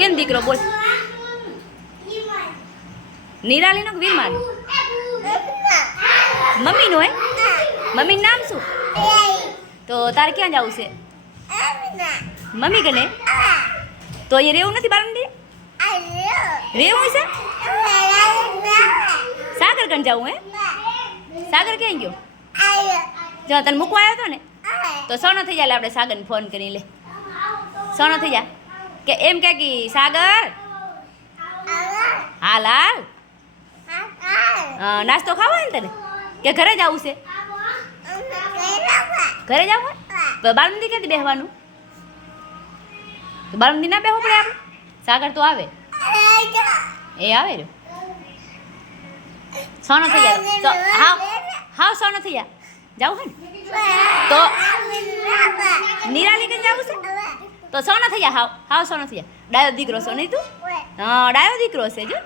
કેમ દીકરો બોલ નિરાલીનો કે વિરમાન મમ્મીનો હે મમ્મીનું નામ શું તો તારે ક્યાં જવું છે મમ્મી કને તો અહીંયા રહેવું નથી બાળંદી રહેવું છે સાગર કને જવું હે સાગર ક્યાં ગયો જો તને મૂકવા આવ્યો હતો ને તો સોનો થઈ જાય આપણે સાગરને ફોન કરી લે સોનો થઈ જા કે એમ કે સાગર હાલ હાલ નાસ્તો ખાવો ને તને કે ઘરે જવું છે ઘરે જવું તો બાળમંદી ક્યાંથી બેસવાનું તો બાળમંદી ના બેસવું પડે આપણે સાગર તો આવે એ આવે રહ્યો સોનો થઈ જાય તો હાવ હાવ સોનો થઈ જા જાવું હે ને તો નિરાલી કઈ જવું છે તો સોનો થઈ જા હાવ હાવ સોનો થઈ જા ડાયો દીકરો છો નહીં તું હા ડાયો દીકરો છે જો